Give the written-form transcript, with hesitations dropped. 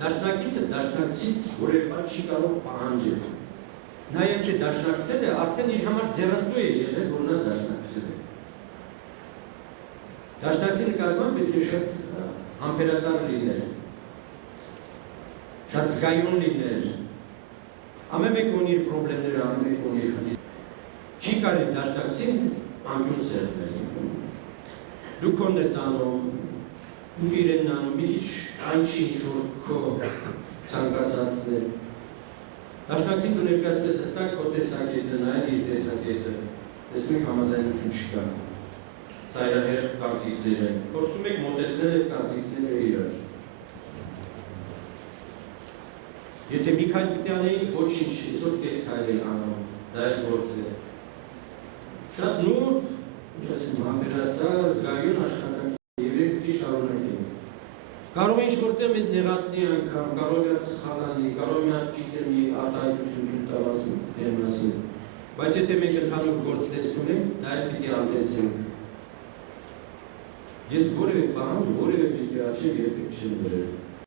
դաշնակիցը դաշնակցից որևէ բան չի կարող պահանջել։ Նաև թե դաշնակցել է, արդեն իր համար ձեռնտու է եղել, որ նա դաշնակցել է։ Դաշնակցի նկատմամբ պետք է շատ համբերատար լինել, շատ զգայուն լինել։ Ամեն մեկն ունի իր պրոբլեմները, ամեն մեկն ունի իր խնդիրները։ Չի կարելի դաշնակցին անկյուն սերվել։ Դու քոնն ես անում, դու իրենն անում, մի քիչ այն չի ինչ-որ քո ցանկացածն է։ Դաշնակցին դու ներկայացնես հստակ քո տեսակետը, նայել իր տեսակետը, տեսնում եք համաձայնություն չկա։ Ծայրահեղ կարծիքներ են, փորձում եք մոտեցնել այդ կարծիքները իրար։ Եթե մի քայլ պիտի անեիք, ոչինչ, այսօր կես քայլ եք անում, դա էլ գործ է։ Շատ նուրբ, ինչ ասեմ, համբերատար, զգայուն աշխատանք եւ պիտի շարունակենք։ Կարող է ինչ-որտեղ մեզ նեղացնի անգամ, կարող է սխալանի, կարող է ճիշտի արտահայտություն տալ մասին, բայց եթե մենք ընդհանուր գործ տեսնում ենք, դա էլ պիտի անտեսենք։ Ես որևէ բան, որևէ մեկի առջև երբեք չեմ դրել։